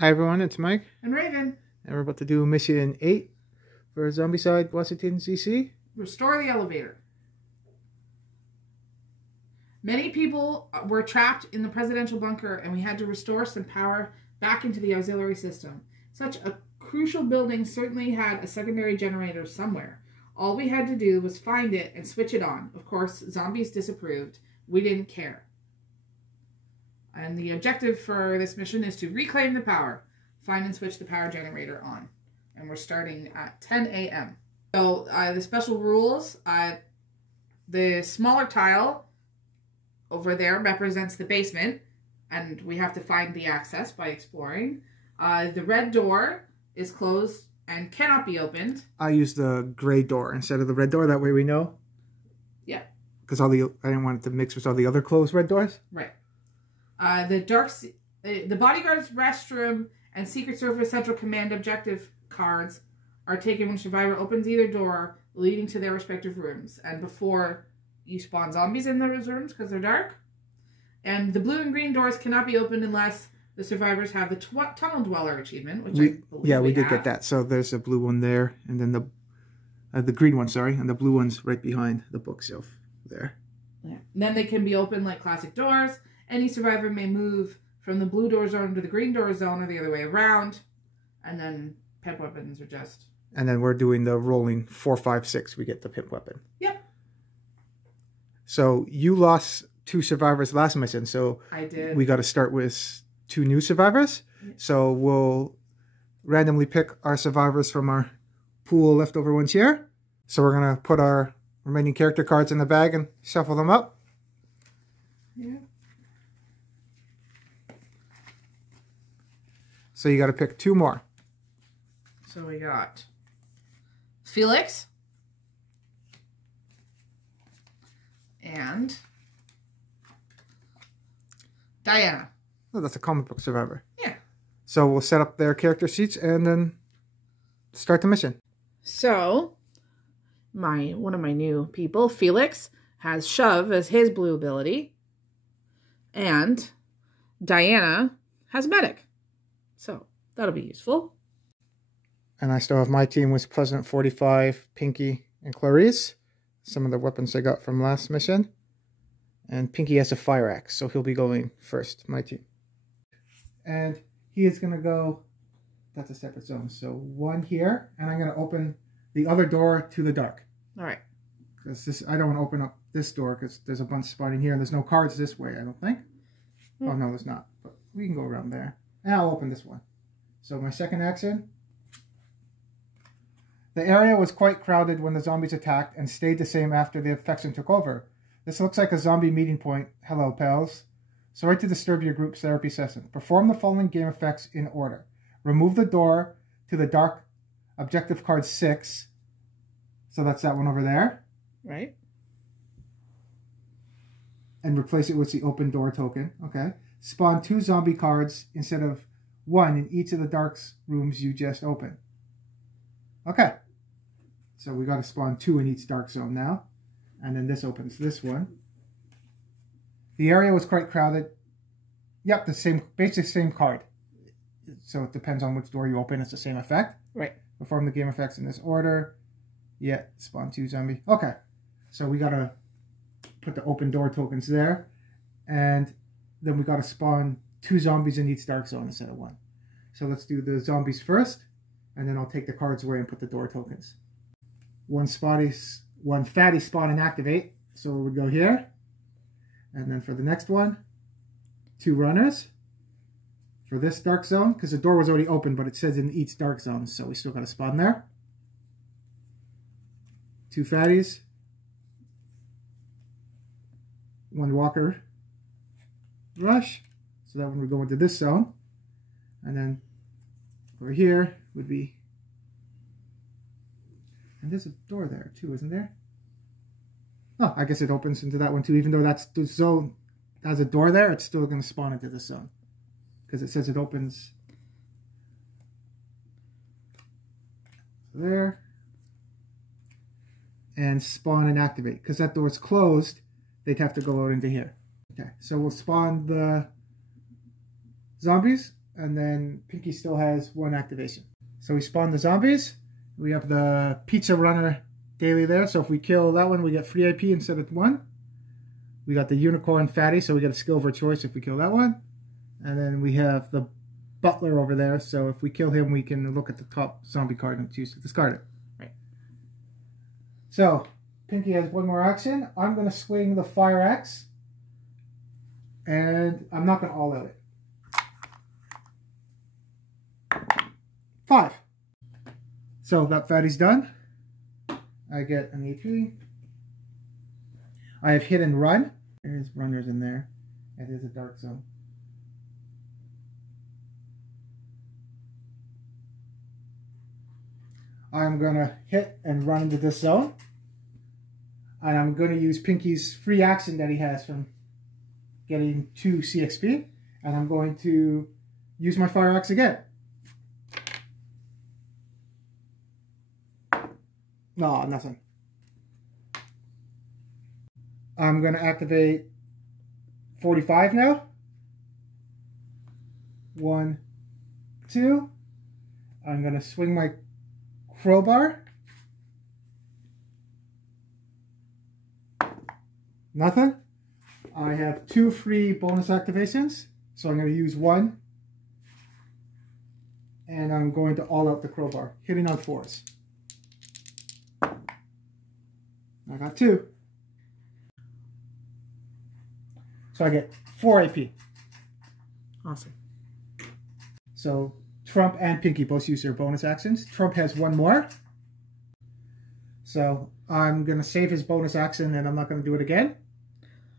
Hi everyone, it's Mike. And Raven. And we're about to do mission 8 for Zombicide, Washington, DC. Restore the elevator. Many people were trapped in the presidential bunker and we had to restore some power back into the auxiliary system. Such a crucial building certainly had a secondary generator somewhere. All we had to do was find it and switch it on. Of course, zombies disapproved. We didn't care. And the objective for this mission is to reclaim the power. Find and switch the power generator on. And we're starting at 10 a.m. So the special rules, the smaller tile over there represents the basement. And we have to find the access by exploring. The red door is closed and cannot be opened. I used the gray door instead of the red door. That way we know. Yeah. Because I didn't want it to mix with all the other closed red doors. Right. The bodyguard's restroom and Secret Service Central Command objective cards are taken when survivor opens either door leading to their respective rooms and before you spawn zombies in those rooms because they're dark. And the blue and green doors cannot be opened unless the survivors have the Tunnel Dweller achievement, which we did get that. So there's a blue one there, and then the green one, sorry, and the blue one's right behind the bookshelf there. Yeah. And then they can be opened like classic doors. Any survivor may move from the blue door zone to the green door zone or the other way around. And then pimp weapons are just... And then we're doing the rolling 4, 5, 6. We get the pimp weapon. Yep. So you lost 2 survivors last mission. So I did. We got to start with 2 new survivors. Yeah. So we'll randomly pick our survivors from our pool leftover ones here. So we're going to put our remaining character cards in the bag and shuffle them up. Yeah. So you got to pick 2 more. So we got Felix and Diana. Oh, that's a comic book survivor. Yeah. So we'll set up their character sheets and then start the mission. So one of my new people, Felix, has Shove as his blue ability. And Diana has Medic. So that'll be useful. And I still have my team with President 45, Pinky, and Clarice. Some of the weapons I got from last mission. And Pinky has a fire axe, so he'll be going first, my team. And he is going to go, that's a separate zone. So 1 here, and I'm going to open the other door to the dark. All right. Because I don't want to open up this door because there's a bunch spawning here, and there's no cards this way, I don't think. Oh, no, there's not. But we can go around there. And I'll open this one. So my second action. The area was quite crowded when the zombies attacked and stayed the same after the infection took over. This looks like a zombie meeting point. Hello, pals. Sorry to disturb your group's therapy session. Perform the following game effects in order. Remove the door to the dark objective card 6. So that's that one over there. Right. And replace it with the open door token. Okay. Spawn 2 zombie cards instead of 1 in each of the dark rooms you just opened. Okay. So we got to spawn 2 in each dark zone now. And then this opens this one. The area was quite crowded. Yep, basically same card. So it depends on which door you open. It's the same effect. Right. Perform the game effects in this order. Yeah, spawn 2 zombie. Okay. So we got to put the open door tokens there. And then we got to spawn 2 zombies in each dark zone instead of 1. So let's do the zombies first. And then I'll take the cards away and put the door tokens. 1 fatty spawn and activate. So we would go here. And then for the next one, 2 runners. For this dark zone, because the door was already open, but it says in each dark zone, so we still got to spawn there. 2 fatties. 1 walker rush. So that one would go into this zone. And then over here would be, and there's a door there too, isn't there? Oh, I guess it opens into that one too. Even though that's the zone has a door there, it's still going to spawn into this zone because it says it opens there and spawn and activate. Because that door's closed, they'd have to go out into here. Okay, so we'll spawn the zombies and then Pinky still has 1 activation. So we spawn the zombies. We have the pizza runner daily there. So if we kill that one, we get free AP instead of 1. We got the unicorn fatty, so we get a skill of our choice if we kill that one. And then we have the butler over there. So if we kill him, we can look at the top zombie card and choose to discard it. Right. So Pinky has 1 more action. I'm going to swing the fire axe. And I'm not going to all out it. 5. So that fatty's done. I get an AP. I have hit and run. There's runners in there. It is a dark zone. I'm going to hit and run into this zone. And I'm going to use Pinky's free action that he has from getting 2 CXP. And I'm going to use my fire axe again. No, nothing. I'm going to activate 45 now. 1, 2. I'm going to swing my crowbar. Nothing. I have 2 free bonus activations. So I'm going to use 1. And I'm going to all out the crowbar, hitting on 4s. I got 2. So I get 4 AP. Awesome. So Trump and Pinky both use their bonus actions. Trump has 1 more. So I'm going to save his bonus action and I'm not going to do it again.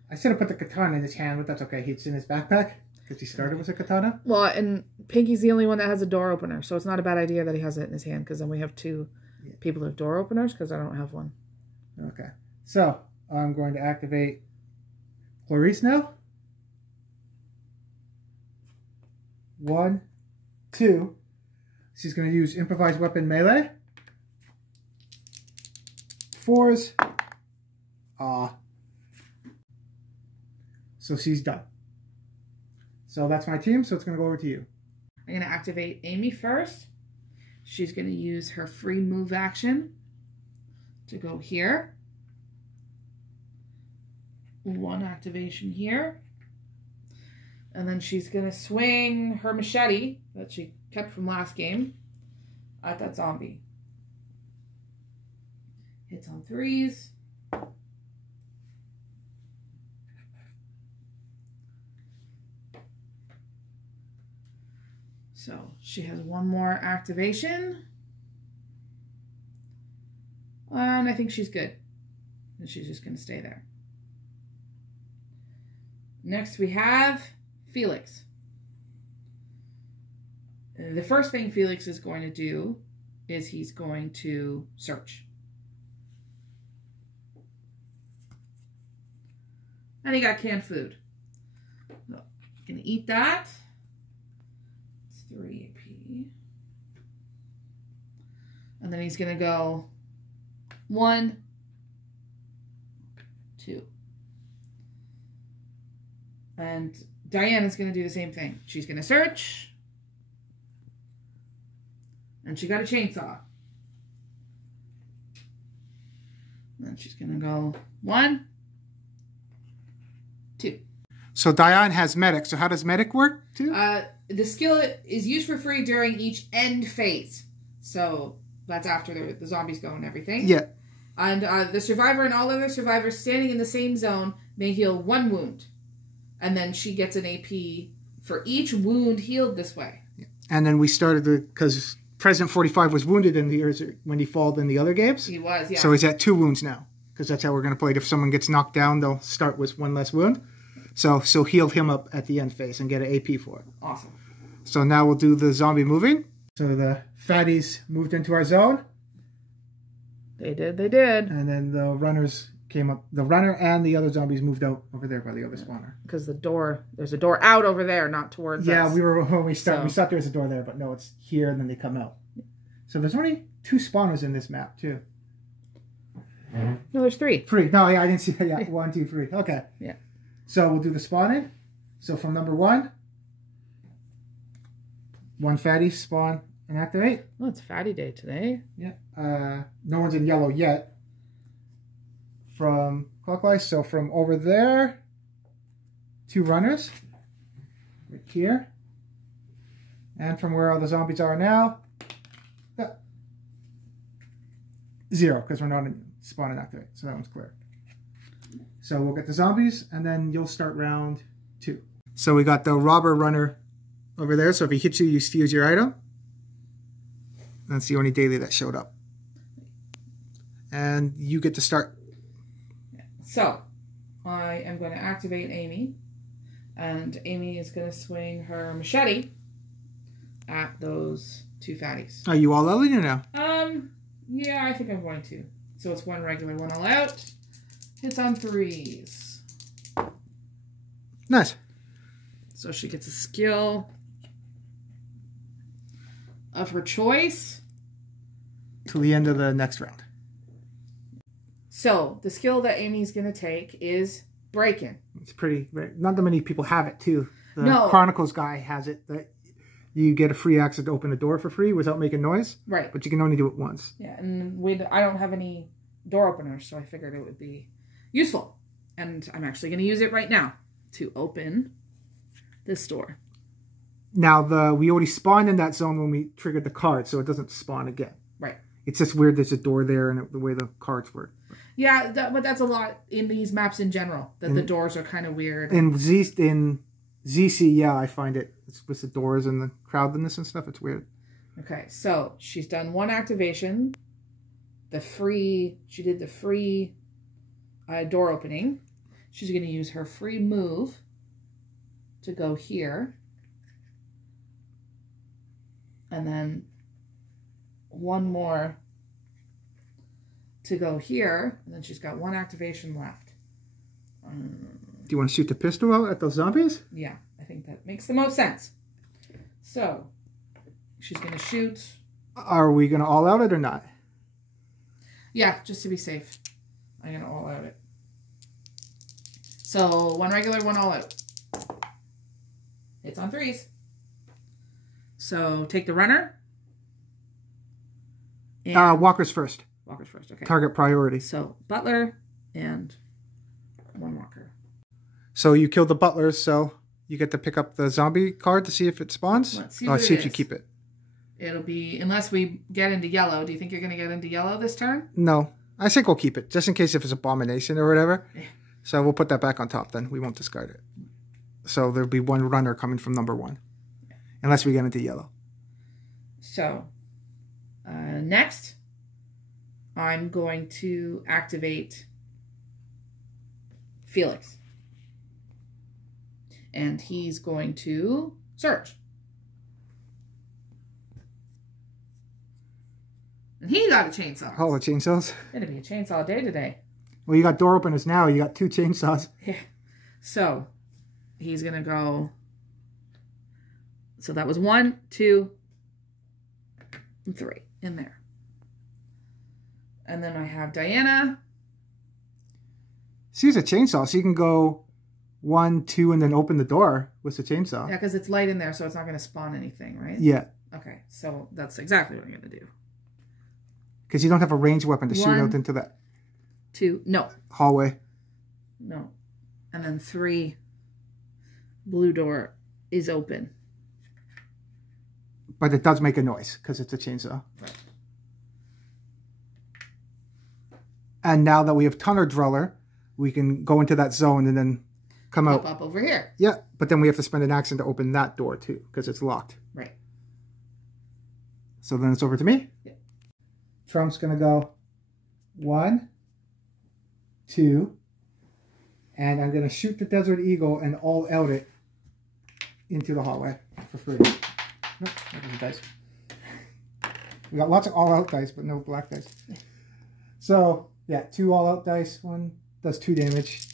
I should have put the katana in his hand, but that's okay. It's in his backpack because he started with a katana. Well, and Pinky's the only one that has a door opener, so it's not a bad idea that he has it in his hand, because then we have 2 people who have door openers, because I don't have one. Okay. So I'm going to activate Clarice now. 1, 2. She's going to use improvised weapon melee. 4s. So she's done. So that's my team, so it's going to go over to you. I'm going to activate Amy first. She's going to use her free move action to go here. 1 activation here. And then she's going to swing her machete that she kept from last game at that zombie. Hits on 3s. So she has 1 more activation. And I think she's good. And she's just going to stay there. Next we have Felix. The first thing Felix is going to do is he's going to search. And he got canned food. So, going to eat that. 3 AP. And then he's going to go 1, 2. And Diana's going to do the same thing. She's going to search. And she got a chainsaw. And then she's going to go 1, 2. So Diane has medic. So how does medic work too? The skill is used for free during each end phase. So that's after the zombies go and everything. Yeah. And the survivor and all other survivors standing in the same zone may heal 1 wound. And then she gets an AP for each wound healed this way. Yeah. And then we started because President 45 was wounded when he falled in the other games. He was, yeah. So he's at 2 wounds now. Because that's how we're going to play it. If someone gets knocked down, they'll start with 1 less wound. So heal him up at the end phase and get an AP for it. Awesome. So now we'll do the zombie moving. So the fatties moved into our zone. They did, they did. And then the runners came up. The runner and the other zombies moved out over there by the other spawner. Because there's a door out over there, not towards us. Yeah, when we thought there was a door there, but no, it's here and then they come out. So there's only 2 spawners in this map too. No, there's 3. 3. No, yeah, I didn't see. Yeah, 1, 2, 3. Okay. Yeah. So we'll do the spawning. So from number 1, one fatty spawn and activate. Oh, it's fatty day today. Yeah. No one's in yellow yet. From clockwise, so from over there, 2 runners. Right here. And from where all the zombies are now, 0, because we're not in spawn and activate. So that one's clear. So we'll get the zombies, and then you'll start round 2. So we got the robber runner over there. So if he hits you, you steal your item. That's the only daily that showed up. And you get to start. So I am going to activate Amy. And Amy is going to swing her machete at those 2 fatties. Are you all out in now? Yeah, I think I'm going to. So it's 1 regular, 1 all out. Hits on 3s. Nice. So she gets a skill of her choice. Till the end of the next round. So the skill that Amy's going to take is Breaking. It's pretty... Not that many people have it, too. The No. Chronicles guy has it. That you get a free access to open a door for free without making noise. Right. But you can only do it once. Yeah, and I don't have any door openers, so I figured it would be useful. And I'm actually going to use it right now to open this door. Now, we already spawned in that zone when we triggered the card, so it doesn't spawn again. Right. It's just weird there's a door there and the way the cards work. Yeah, but that's a lot in these maps in general, that the doors are kind of weird. In ZC, yeah, I find it. It's with the doors and the crowdedness and stuff. It's weird. Okay, so she's done 1 activation. She did the free door opening. She's going to use her free move to go here. And then 1 more to go here. And then she's got 1 activation left. Do you want to shoot the pistol out at those zombies? Yeah, I think that makes the most sense. So, she's going to shoot. Are we going to all out it or not? Yeah, just to be safe. I'm going to all out it. So, 1 regular, 1 all out. It's on 3s. So, take the runner. And Walkers first. Walkers first, okay. Target priority. So, Butler and 1 Walker. So you killed the butlers, so you get to pick up the zombie card to see if it spawns. Let's see what see it if you is. keep it. It'll be, unless we get into yellow. Do you think you're going to get into yellow this turn? No. I think we'll keep it, just in case if it's abomination or whatever. Yeah. So we'll put that back on top then. We won't discard it. So there'll be 1 runner coming from number 1. Yeah. Unless we get into yellow. So, next, I'm going to activate Felix. And he's going to search. And he got a chainsaw. Oh, the chainsaws? It'll be a chainsaw day today. Well, you got door openers now. You got 2 chainsaws. Yeah. So, he's going to go... So that was 1, 2, and 3 in there. And then I have Diana. She's a chainsaw, so you can go 1, 2, and then open the door with the chainsaw. Yeah, because it's light in there, so it's not going to spawn anything, right? Yeah. Okay, so that's exactly what I'm going to do. Because you don't have a ranged weapon to shoot 1, out into that 2, no. hallway. No. And then 3, blue door is open. But it does make a noise because it's a chainsaw. Right. And now that we have Tunnel Dweller, we can go into that zone and then come out. Up over here. Yeah, but then we have to spend an action to open that door too because it's locked. Right. So then it's over to me. Yeah. Trump's going to go 1, 2, and I'm going to shoot the Desert Eagle and all out it into the hallway for free. Nope, that doesn't dice. We got lots of all-out dice, but no black dice. So, yeah, 2 all-out dice. 1 does 2 damage.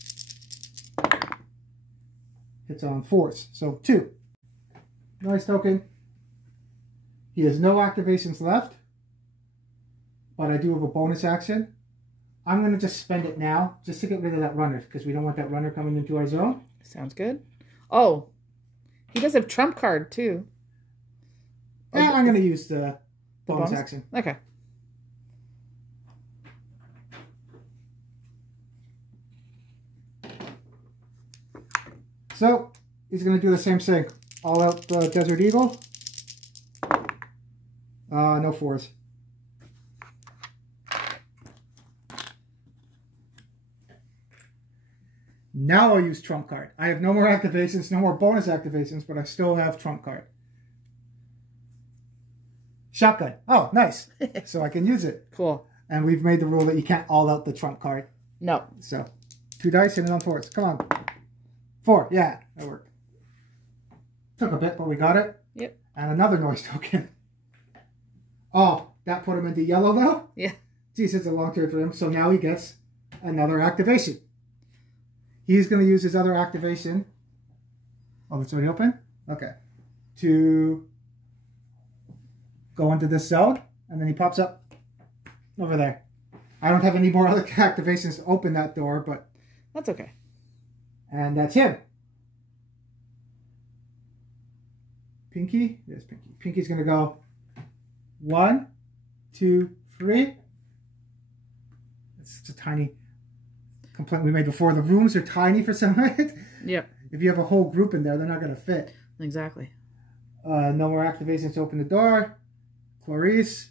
Hits on 4s. So, 2. Noise token. He has no activations left. But I do have a bonus action. I'm going to just spend it now, just to get rid of that runner, because we don't want that runner coming into our zone. Sounds good. Oh, he does have trump card, too. Yeah, I'm going to use the bonus action. Okay. So, he's going to do the same thing. All out the Desert Eagle. No 4s. Now I'll use Trump card. I have no more activations, no more bonus activations, but I still have Trump card. Shotgun. Oh, nice. So I can use it. Cool. And we've made the rule that you can't all out the Trump card. No. So, 2 dice, hit it on 4s. Come on. 4. Yeah, that worked. Took a bit, but we got it. Yep. And another noise token. Oh, that put him into yellow, though? Yeah. Geez, it's a long turn for him. So now he gets another activation. He's going to use his other activation. Oh, it's already open? Okay. To go into this zone, and then he pops up over there. I don't have any more other activations to open that door, but... That's okay. And that's him. Pinky? There's Pinky. Pinky's going to go 1, 2, 3. It's such a tiny complaint we made before. The rooms are tiny for some reason. Yep. If you have a whole group in there, they're not going to fit. Exactly. No more activations to open the door. Clarice.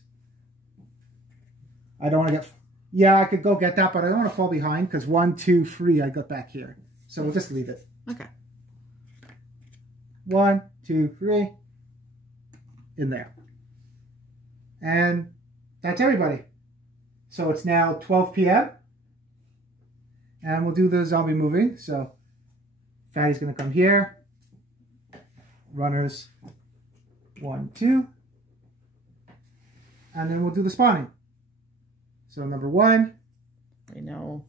I don't want to get... Yeah, I could go get that, but I don't want to fall behind because 1, 2, 3, I got back here. So we'll just leave it. Okay. 1, 2, 3. In there. And that's everybody. So it's now 12 p.m. And we'll do the zombie moving. So Fatty's going to come here. Runners 1, 2. And then we'll do the spawning. So number 1. I know.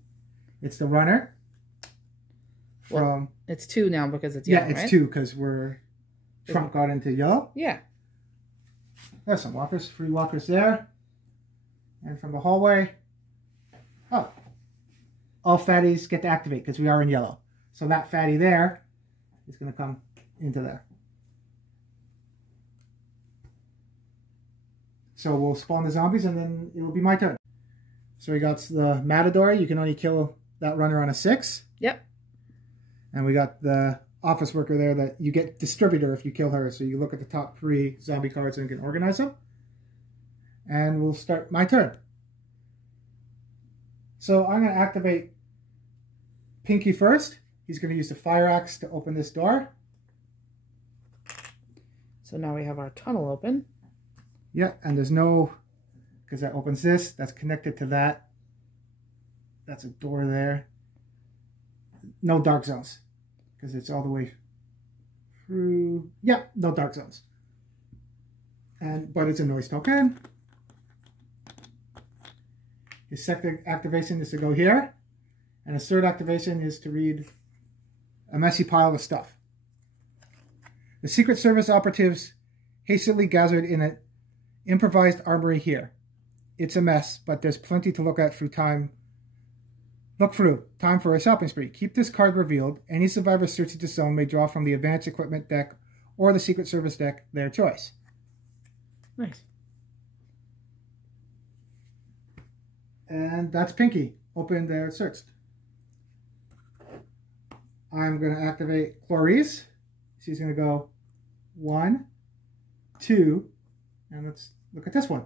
It's the runner. Well, it's 2 now because it's yellow, it's right? 2 because Trump got into yellow. Yeah. There's some walkers, free walkers there. And from the hallway, all fatties get to activate because we are in yellow. So that fatty there is going to come into there. So we'll spawn the zombies and then it will be my turn. So we got the Matador. You can only kill that runner on a 6. Yep. And we got the office worker there that you get distributor if you kill her. So you look at the top 3 zombie cards and can organize them. And we'll start my turn. So I'm going to activate Pinky first. He's going to use the fire axe to open this door. So now we have our tunnel open. Yeah, and there's no, because that opens this, that's connected to that. That's a door there. No dark zones, because it's all the way through. Yeah, no dark zones. But it's a noise token. His second activation is to go here. And his third activation is to read a messy pile of stuff. The Secret Service operatives hastily gathered in an improvised armory here. It's a mess, but there's plenty to look at through time. Look through. Time for a shopping spree. Keep this card revealed. Any survivor searching the zone may draw from the Advanced Equipment deck or the Secret Service deck, their choice. Nice. And that's Pinky. Open there, searched. I'm going to activate Clarice. She's going to go 1, 2, and let's look at this one.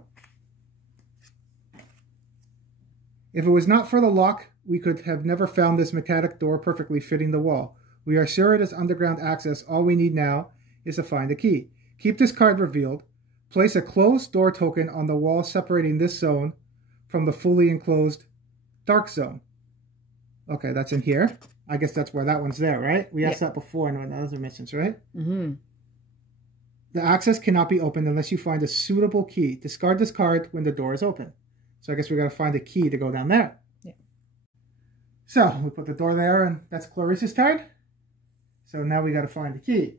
If it was not for the lock, we could have never found this metallic door perfectly fitting the wall. We are sure it is underground access. All we need now is to find a key. Keep this card revealed. Place a closed door token on the wall separating this zone from the fully enclosed dark zone. Okay, that's in here. I guess that's where that one's there, right? We asked that before in one of the other missions, right? Mm-hmm. The access cannot be opened unless you find a suitable key. Discard this card when the door is open. So I guess we got to find a key to go down there. Yeah. So we put the door there, and that's Clarice's turn. So now we got to find the key.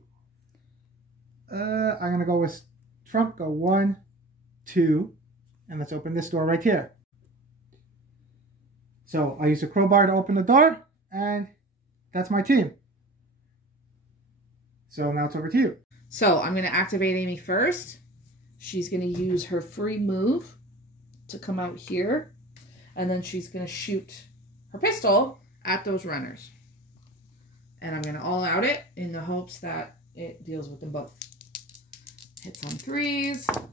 I'm going to go with Trump. Go 1, 2, and let's open this door right here. So I use a crowbar to open the door, and that's my team. So now it's over to you. So I'm going to activate Amy first. She's going to use her free move to come out here. And then she's going to shoot her pistol at those runners. And I'm going to all out it in the hopes that it deals with them both. Hits on 3s.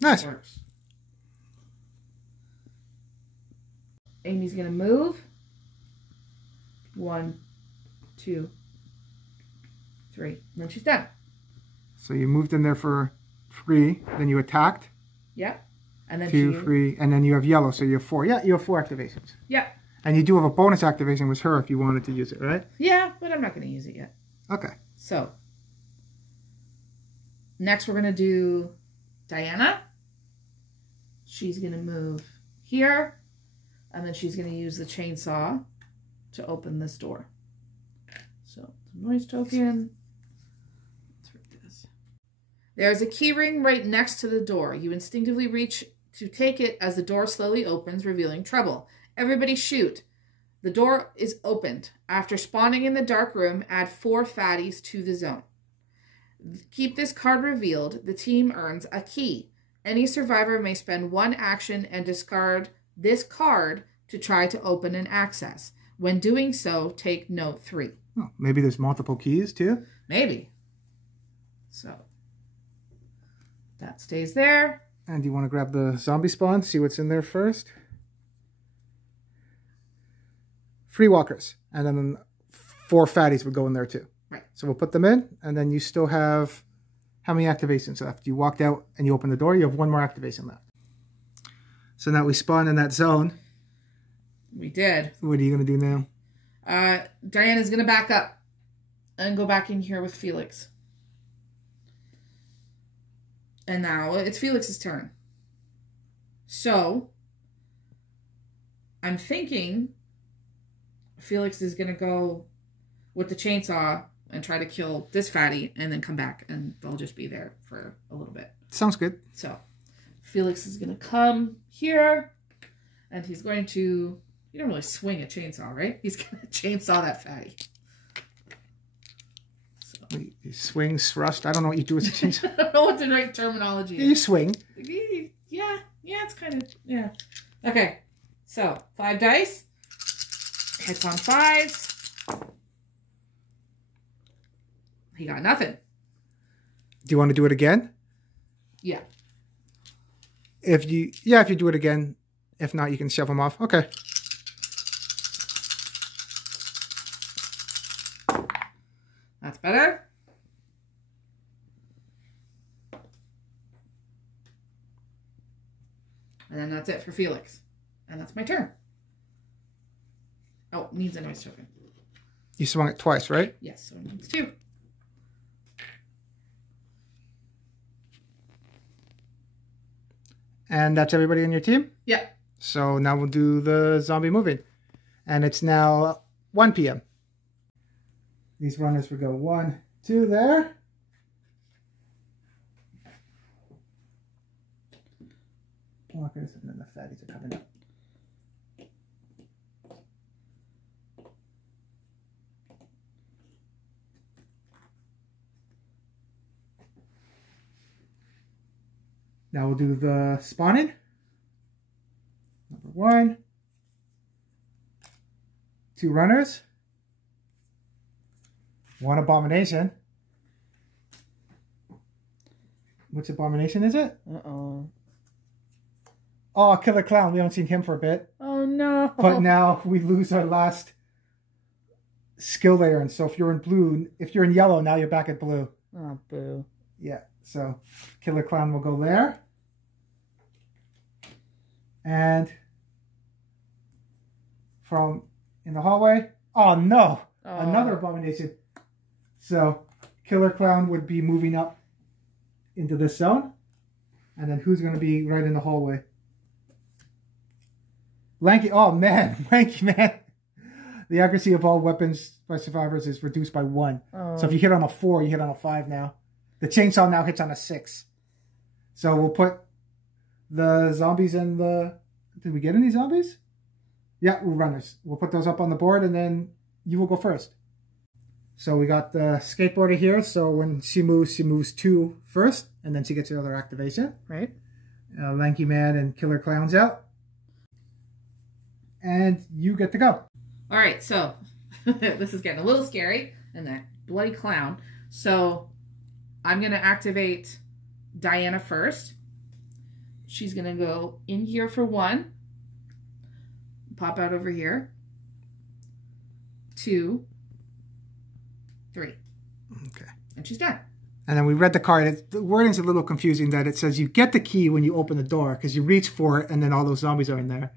Nice. Works. Amy's going to move. 1, 2, 3. And then she's done. So you moved in there for 3, then you attacked. Yep. And then 2, 3, and then you have yellow, so you have 4. Yeah, you have 4 activations. Yep. And you do have a bonus activation with her if you wanted to use it, right? Yeah, but I'm not going to use it yet. Okay. So, next we're going to do Diana. She's going to move here, and then she's going to use the chainsaw to open this door. So, noise token. Let's read this. There's a key ring right next to the door. You instinctively reach to take it as the door slowly opens, revealing trouble. Everybody shoot. The door is opened. After spawning in the dark room, add 4 fatties to the zone. Keep this card revealed. The team earns a key. Any survivor may spend 1 action and discard this card to try to open an access. When doing so, take note 3. Oh, maybe there's multiple keys too? Maybe. So, that stays there. And do you want to grab the zombie spawn, see what's in there first? Free walkers. And then 4 fatties would go in there too. Right. So we'll put them in, and then you still have how many activations left? You walked out and you opened the door, you have 1 more activation left. So now we spawn in that zone. We did. What are you going to do now? Diana's going to back up and go back in here with Felix. And now it's Felix's turn. So, I'm thinking Felix is going to go with the chainsaw and try to kill this fatty and then come back, and they'll just be there for a little bit. Sounds good. So, Felix is going to come here, and he's going to... You don't really swing a chainsaw, right? He's going to chainsaw that fatty. So. You swing, thrust. I don't know what you do with a chainsaw. I don't know what the right terminology is. You swing. Yeah, it's kind of, yeah. Okay, so 5 dice. Hits on 5s. He got nothing. Do you want to do it again? Yeah. If you do it again. If not, you can shove them off. Okay. That's better. And then that's it for Felix. And that's my turn. Oh, needs a noise token. You swung it twice, right? Yes, so it needs 2. And that's everybody on your team? Yeah. So now we'll do the zombie moving. And it's now 1 p.m. These runners would go 1, 2 there. Walkers, and then the fatties are coming up. Now we'll do the spawning. Number 1. 2 runners. 1 abomination. Which abomination is it? Uh-oh. Oh, Killer Clown. We haven't seen him for a bit. Oh, no. But now we lose our last skill layer. And so if you're in yellow, now you're back at blue. Oh, boo. Yeah. So Killer Clown will go there. And from in the hallway. Oh, no. Oh. Another abomination. So Killer Clown would be moving up into this zone. And then who's going to be right in the hallway? Lanky. Oh, man. Lanky, man. The accuracy of all weapons by survivors is reduced by 1. Oh. So if you hit on a 4, you hit on a 5 now. The chainsaw now hits on a 6. So we'll put the zombies in the... Did we get any zombies? Yeah, runners. We'll put those up on the board, and then you will go first. So we got the skateboarder here. So when she moves 2 first, and then she gets the other activation. Right. Lanky Man and Killer Clown's out. And you get to go. All right, so this is getting a little scary. And that bloody clown. So I'm going to activate Diana first. She's going to go in here for 1. Pop out over here. 2, 3. Okay. And she's done. And then we read the card. The wording's a little confusing that it says you get the key when you open the door because you reach for it and then all those zombies are in there.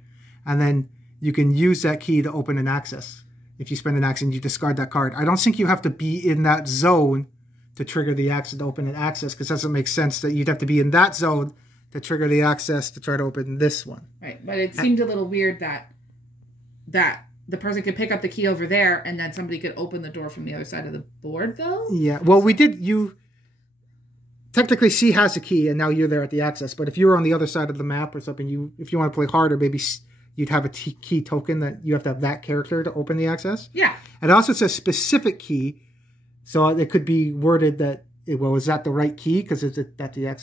And then you can use that key to open an access. If you spend an action, you discard that card. I don't think you have to be in that zone to trigger the access to open an access because it doesn't make sense that you'd have to be in that zone to trigger the access to try to open this one. Right, but it seemed a little weird that the person could pick up the key over there and then somebody could open the door from the other side of the board, though? Yeah, well, we did... Technically, she has the key, and now you're there at the access. But if you were on the other side of the map or something, if you want to play harder, maybe you'd have a key token that you have to have that character to open the access. Yeah. It also says specific key, so it could be worded that, well, is that the right key? Because is it that the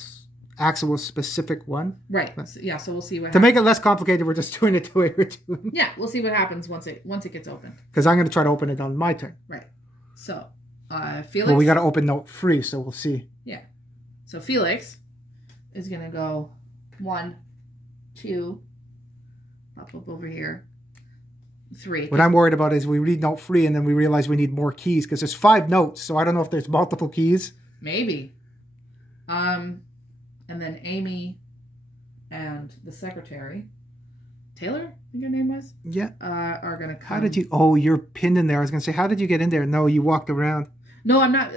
actual specific one? Right. So, yeah, so we'll see what happens. To make it less complicated, we're just doing it the way we're doing. Yeah, we'll see what happens once it gets opened. Because I'm going to try to open it on my turn. Right. So, Felix... Well, we got to open note 3, so we'll see. Yeah. So Felix is going to go 1, 2, pop up over here, 3. What I'm worried about is we read note 3 and then we realize we need more keys because there's 5 notes, so I don't know if there's multiple keys. Maybe. And then Amy and the secretary, Taylor, I think her name was? Yeah. Are going to come. How did you... Oh, you're pinned in there. I was going to say, how did you get in there? No, you walked around. No, I'm not.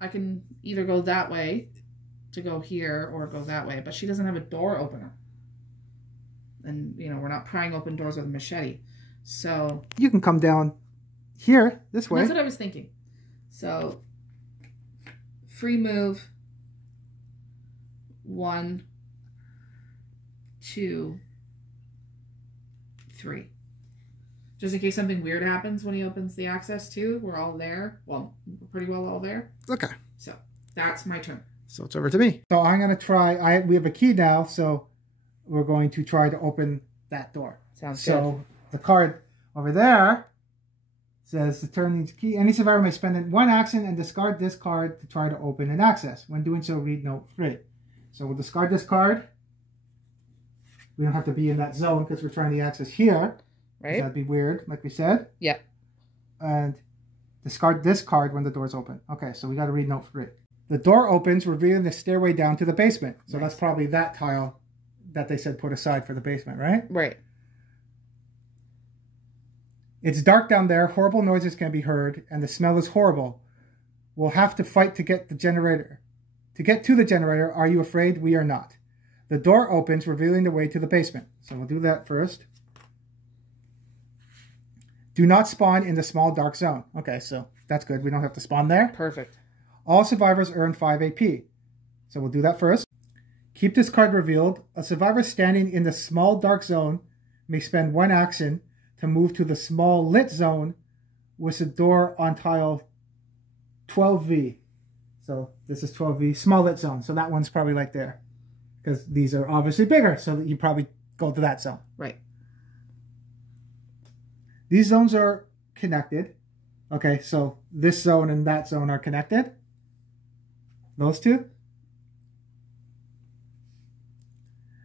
I can either go that way to go here or go that way, but she doesn't have a door opener. And, we're not prying open doors with a machete. So... You can come down here, this way. That's what I was thinking. So, free move. 1, 2, 3. Just in case something weird happens when he opens the access too. We're all there. Well, we're pretty well all there. Okay. So, that's my turn. So it's over to me. So I'm going to try... We have a key now, so we're going to try to open that door. Sounds good. So the card over there says the turn needs key. Any survivor may spend 1 action and discard this card to try to open an access. When doing so, read note 3. So we'll discard this card. We don't have to be in that zone because we're trying to access here. Right. That'd be weird, like we said. Yeah. And discard this card when the door's open. Okay, so we got to read note 3. The door opens, revealing the stairway down to the basement. So that's probably that tile that they said put aside for the basement, right? Right. It's dark down there, horrible noises can be heard, and the smell is horrible. We'll have to fight to get the generator. To get to the generator, are you afraid? We are not. The door opens, revealing the way to the basement. So we'll do that first. Do not spawn in the small dark zone. Okay, so that's good. We don't have to spawn there. Perfect. All survivors earn 5 AP. So we'll do that first. Keep this card revealed. A survivor standing in the small dark zone may spend 1 action to move to the small lit zone with the door on tile 12V. So this is 12V, small lit zone. So that one's probably like there. Because these are obviously bigger, so that you probably go to that zone. Right. These zones are connected. Okay, so this zone and that zone are connected. Those two.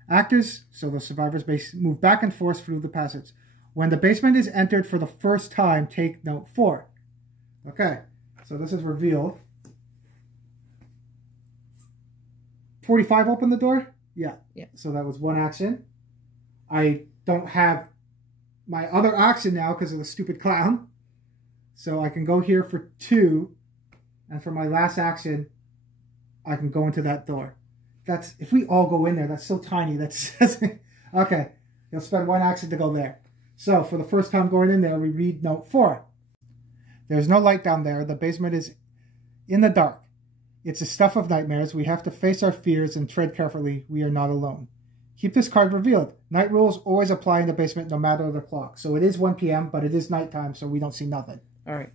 Actors, so the survivors may move back and forth through the passage. When the basement is entered for the first time, take note 4. Okay, so this is revealed. 45 open the door? Yeah. So that was 1 action. I don't have my other action now because of the stupid clown. So I can go here for 2. And for my last action, I can go into that door. That's, if we all go in there, that's so tiny. That's okay. You'll spend 1 action to go there. So for the first time going in there, we read note 4. There's no light down there. The basement is in the dark. It's the stuff of nightmares. We have to face our fears and tread carefully. We are not alone. Keep this card revealed. Night rules always apply in the basement no matter the clock. So it is 1 p.m., but it is nighttime, so we don't see nothing. All right.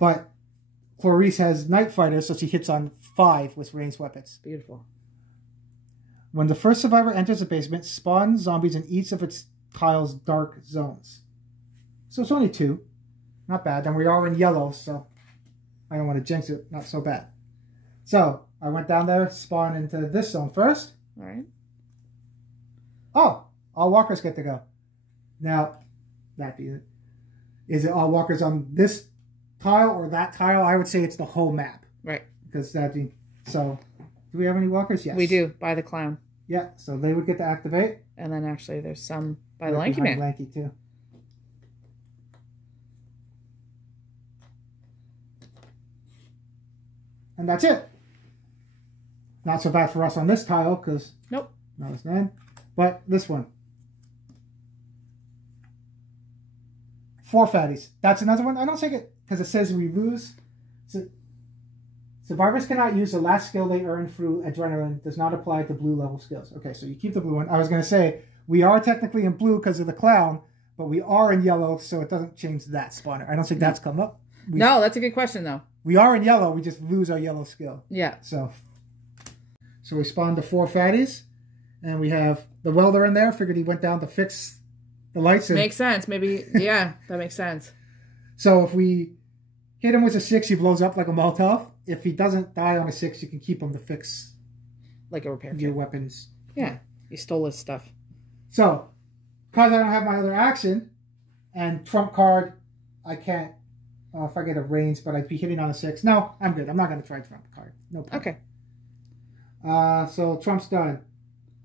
But Clarice has Night Fighter, so she hits on 5 with ranged weapons. Beautiful. When the first survivor enters the basement, spawn zombies in each of its tiles' dark zones. So it's only 2. Not bad. And we are in yellow, so I don't want to jinx it. Not so bad. So I went down there, spawned into this zone first. All right. Oh, all walkers get to go. Now, that be it. Is it all walkers on this tile or that tile? I would say it's the whole map. Right. Because that be so. Do we have any walkers? Yes. We do, by the clown. Yeah, so they would get to activate. And then actually there's some by the Right lanky man. Lanky too. And that's it. Not so bad for us on this tile, because... Nope. Not as bad. But this one. 4 fatties. That's another one. I don't think it, because it says we lose. So, survivors cannot use the last skill they earn through adrenaline. Does not apply to blue level skills. Okay, so you keep the blue one. I was going to say, we are technically in blue because of the clown, but we are in yellow, so it doesn't change that spawner. I don't think that's come up. No, that's a good question, though. We are in yellow. We just lose our yellow skill. Yeah. So we spawned the 4 fatties, and we have the welder in there. Figured he went down to fix the lights. Makes sense. Maybe, yeah, that makes sense. So if we hit him with a 6, he blows up like a Molotov. If he doesn't die on a 6, you can keep him to fix like a repair your kit. weapons. Yeah, you stole his stuff. So, because I don't have my other action, and trump card, I can't, if I get a range, but I'd be hitting on a 6. No, I'm good. I'm not going to try trump card. No problem. Okay. So Trump's done.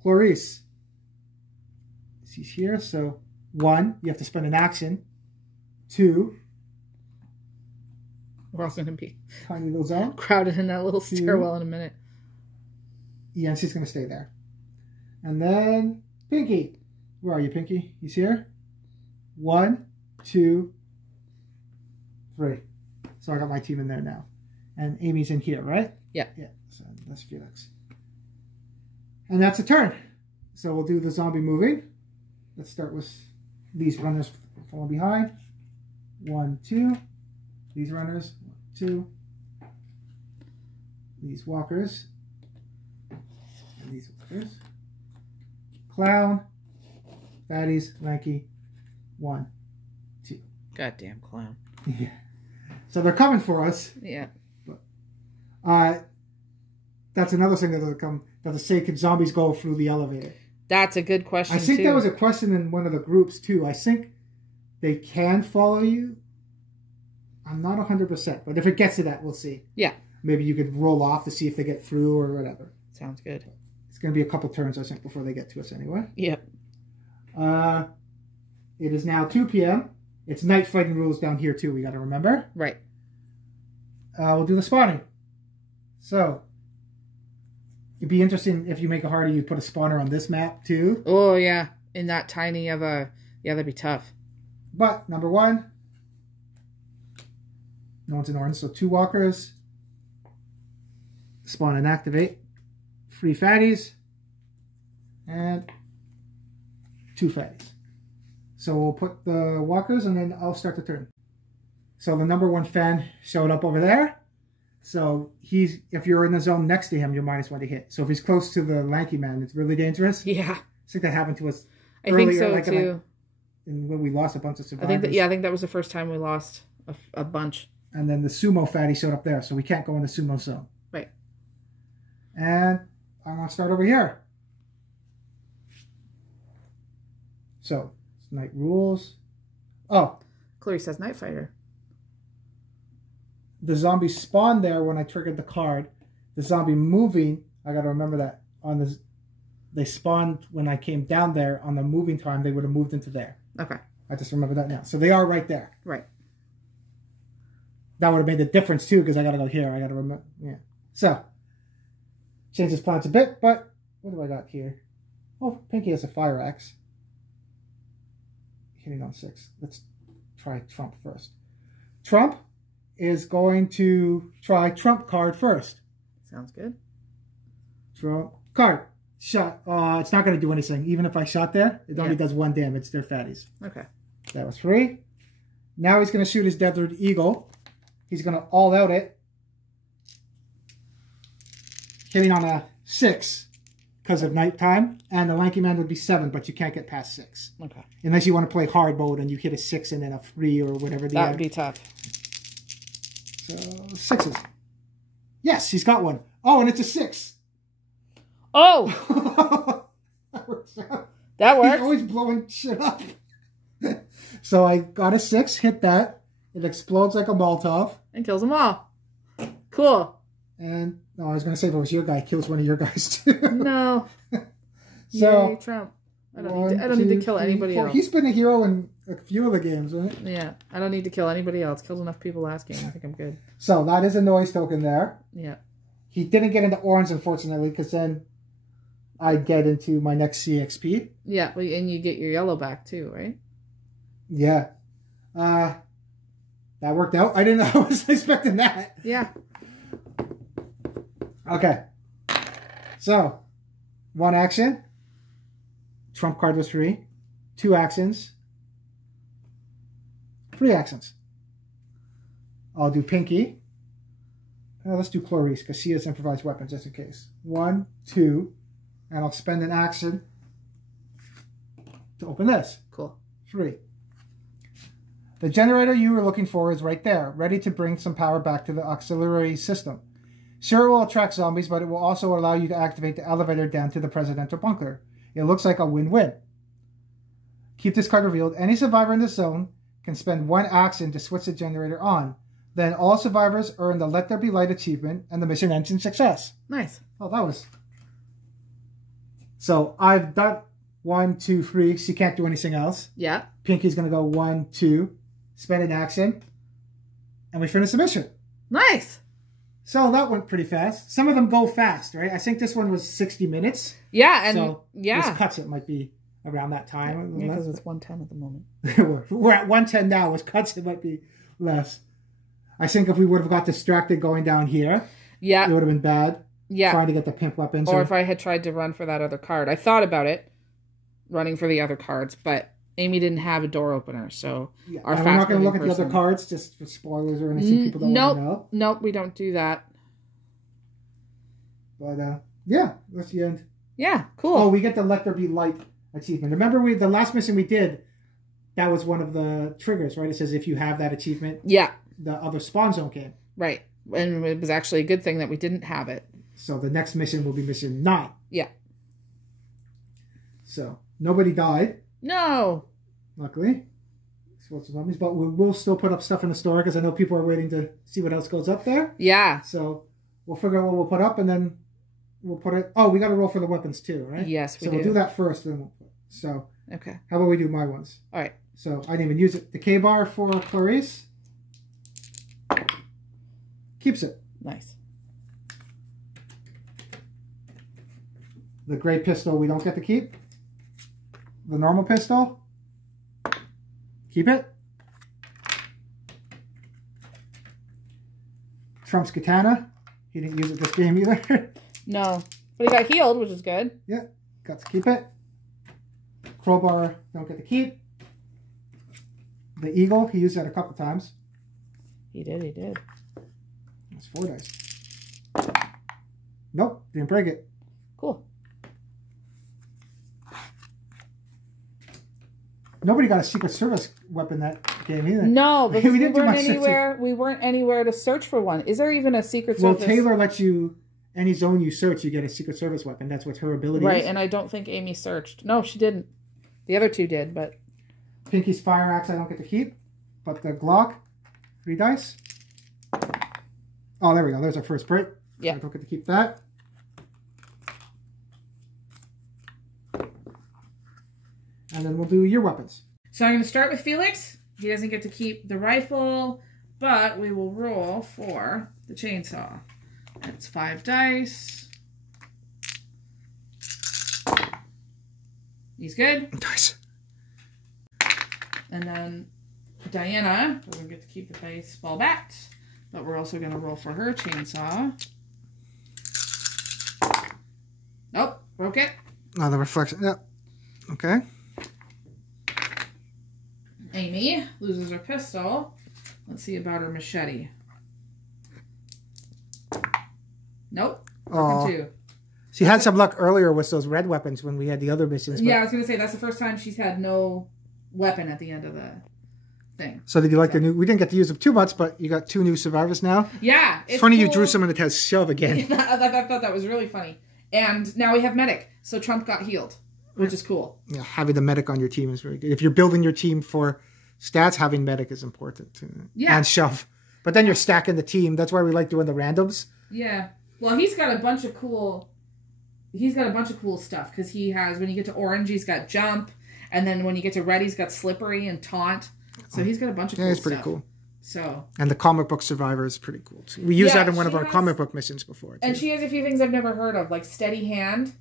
Clarice. She's here. So 1, you have to spend an action. 2. We're also going to be Tiny little zone. crowded in that little stairwell in a minute. Yeah, and she's going to stay there. And then Pinky. Where are you, Pinky? He's here. 1, 2, 3. So I got my team in there now. And Amy's in here, right? Yeah. Yeah. So that's Felix. And that's a turn. So we'll do the zombie moving. Let's start with these runners falling behind. 1, 2. These runners. 1, 2. These walkers. And these walkers. Clown. Fatties. Lanky. 1, 2. Goddamn clown. Yeah. So they're coming for us. Yeah. But, that's another thing that doesn't come. Does it say, can zombies go through the elevator? That's a good question, I think too. there was a question in one of the groups, too. I think they can follow you. I'm not 100%, but if it gets to that, we'll see. Yeah. Maybe you could roll off to see if they get through or whatever. Sounds good. It's going to be a couple turns, I think, before they get to us anyway. Yep. It is now 2 p.m. It's night fighting rules down here, too, we got to remember. Right. We'll do the spawning. So, it'd be interesting if you make a hardy, you put a spawner on this map, too. Oh, yeah. In that tiny of a... Yeah, that'd be tough. But, number 1, no one's in orange, so 2 walkers. Spawn and activate. 3 fatties. And 2 fatties. So we'll put the walkers and then I'll start the turn. So the number 1 fan showed up over there. So if you're in the zone next to him, you're -1 to hit. So if he's close to the lanky man, it's really dangerous. Yeah. I think that happened to us I earlier. think so, like too. When we lost a bunch of survivors. I think that was the first time we lost a bunch. And then the sumo fatty showed up there, so we can't go in the sumo zone. Right. And I'm going to start over here. So, night rules. Oh. Clary says Night Fighter. The zombie spawned there when I triggered the card. The zombie moving, I got to remember that. They spawned when I came down there on the moving time. They would have moved into there. Okay. I just remember that now. So they are right there. Right. That would have made the difference too, because I got to go here. I got to remember. Yeah. So, change his plans a bit, but what do I got here? Oh, Pinky has a fire axe. Hitting on 6. Let's try Trump first. Trump is going to try Trump card first. Sounds good. Trump card. Shot. It's not going to do anything. Even if I shot there, it only does 1 damage. They're fatties. Okay. That was 3. Now he's going to shoot his Deathwood Eagle. He's going to all out it. Hitting on a 6 because of nighttime. And the lanky man would be 7, but you can't get past 6. Okay. Unless you want to play hard mode and you hit a 6 and then a 3 or whatever. That would be tough. So 6s. Yes, he's got one. Oh, and it's a 6. Oh! That works out. That works. He's always blowing shit up. So I got a 6, hit that. It explodes like a Molotov. And kills them all. Cool. And, no, I was going to say if it was your guy, it kills one of your guys too. No. So, yay, Trump. I don't need to kill anybody else. He's been a hero in a few of the games, right? Yeah. I don't need to kill anybody else. Killed enough people last game. I think I'm good. So that is a noise token there. Yeah. He didn't get into orange, unfortunately, because then I get into my next CXP. Yeah, and you get your yellow back too, right? Yeah. That worked out. I didn't know. I was expecting that. Yeah. Okay. So, 1 action. Trump card was free. 2 actions. 3 actions. I'll do Pinky. Let's do Clarice, because she has improvised weapons, just in case. 1, 2, and I'll spend an action to open this. Cool. 3. The generator you were looking for is right there, ready to bring some power back to the auxiliary system. Sure, it will attract zombies, but it will also allow you to activate the elevator down to the presidential bunker. It looks like a win-win. Keep this card revealed. Any survivor in this zone can spend 1 action to switch the generator on. Then all survivors earn the Let There Be Light achievement, and the mission ends in success. Nice. Oh, that was... So I've done 1, 2, 3. She can't do anything else. Yeah. Pinky's going to go 1, 2, spend an action, and we finish the mission. Nice. So that went pretty fast. Some of them go fast, right? I think this one was 60 minutes. Yeah, and so yeah. This cuts it might be around that time. Yeah, because it's 110 at the moment. We're at 110 now. With cuts, it might be less. I think if we would have got distracted going down here, yeah, it would have been bad. Yeah. Trying to get the pimp weapons. Or if I had tried to run for that other card. I thought about it, running for the other cards, but Amy didn't have a door opener, so yeah. our we're not going to look at the other cards just for spoilers or anything people don't want to know. Nope, we don't do that. But yeah, that's the end. Yeah, cool. Oh, we get the Let There Be Light achievement. Remember the last mission we did, that was one of the triggers, right? It says if you have that achievement, yeah, the other spawn zone came. Right. And it was actually a good thing that we didn't have it. So the next mission will be mission 9. Yeah. So nobody died. No. Luckily. But we'll still put up stuff in the store because I know people are waiting to see what else goes up there. Yeah. So we'll figure out what we'll put up and then we'll put it... Oh, we got to roll for the weapons too, right? Yes, we do. So we'll do that first. Then so okay. How about we do my ones? All right. So I didn't even use it. The K-bar for Clarice. Keeps it. Nice. The gray pistol we don't get to keep. The normal pistol. Keep it. Trump's katana. He didn't use it this game either. No. But he got healed, which is good. Yeah. Got to keep it. Crowbar, don't get to keep. The eagle, he used that a couple times. He did. That's 4 dice. Nope, didn't break it. Cool. Nobody got a Secret Service weapon that game either. No, because we weren't anywhere to search for one. Is there even a Secret Service? Well, Taylor lets you, any zone you search, you get a Secret Service weapon. That's what her ability is. Right, and I don't think Amy searched. No, she didn't. The other 2 did, but... Pinky's fire axe I don't get to keep. But the Glock, 3 dice. Oh, there we go. There's our first break. Yeah. I don't get to keep that. And then we'll do your weapons. So I'm going to start with Felix. He doesn't get to keep the rifle, but we will roll for the chainsaw. That's 5 dice. He's good. Nice. And then Diana doesn't get to keep the baseball bat, but we're also going to roll for her chainsaw. Nope, broke it. Oh, the reflection. Yep. Okay. Amy loses her pistol. Let's see about her machete. Oh. too. She had some luck earlier with those red weapons when we had the other missions. Yeah, I was going to say, that's the first time she's had no weapon at the end of the thing. So did you like the new... We didn't get to use them too much, but you got 2 new survivors now. Yeah. It's funny cool. You drew someone that has shove again. I thought that was really funny. And now we have medic. So Trump got healed, which is cool. Yeah, having the medic on your team is really good. If you're building your team for stats, having medic is important. Yeah. And shove. But then you're stacking the team. That's why we like doing the randoms. Yeah. Well, he's got a bunch of cool... He's got a bunch of cool stuff because he has, when you get to orange, he's got jump, and then when you get to red, he's got slippery and taunt. So he's got a bunch of cool stuff. Yeah, it's pretty cool. So. And the comic book survivor is pretty cool too. We used that in one of our comic book missions before. Too. And she has a few things I've never heard of, like steady hand.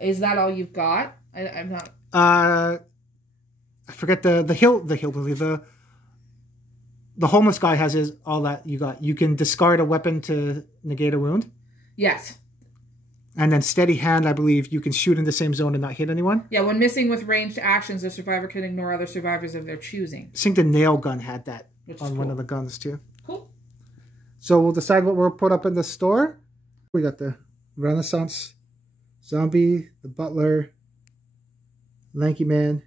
Is that all you've got? I'm not. I forget the hillbilly. The homeless guy has his all that you got. You can discard a weapon to negate a wound. Yes. And then steady hand, I believe, you can shoot in the same zone and not hit anyone. Yeah, when missing with ranged actions, the survivor can ignore other survivors of their choosing. I think the nail gun had that on one of the guns, too. Cool. So we'll decide what we'll put up in the store. We got the Renaissance Zombie, the Butler, Lanky Man,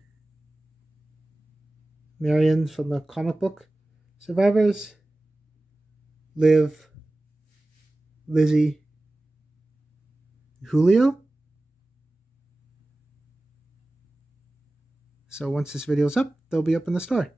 Marion from the comic book survivors, Liv, Lizzie, Julio. So once this video is up, they'll be up in the store.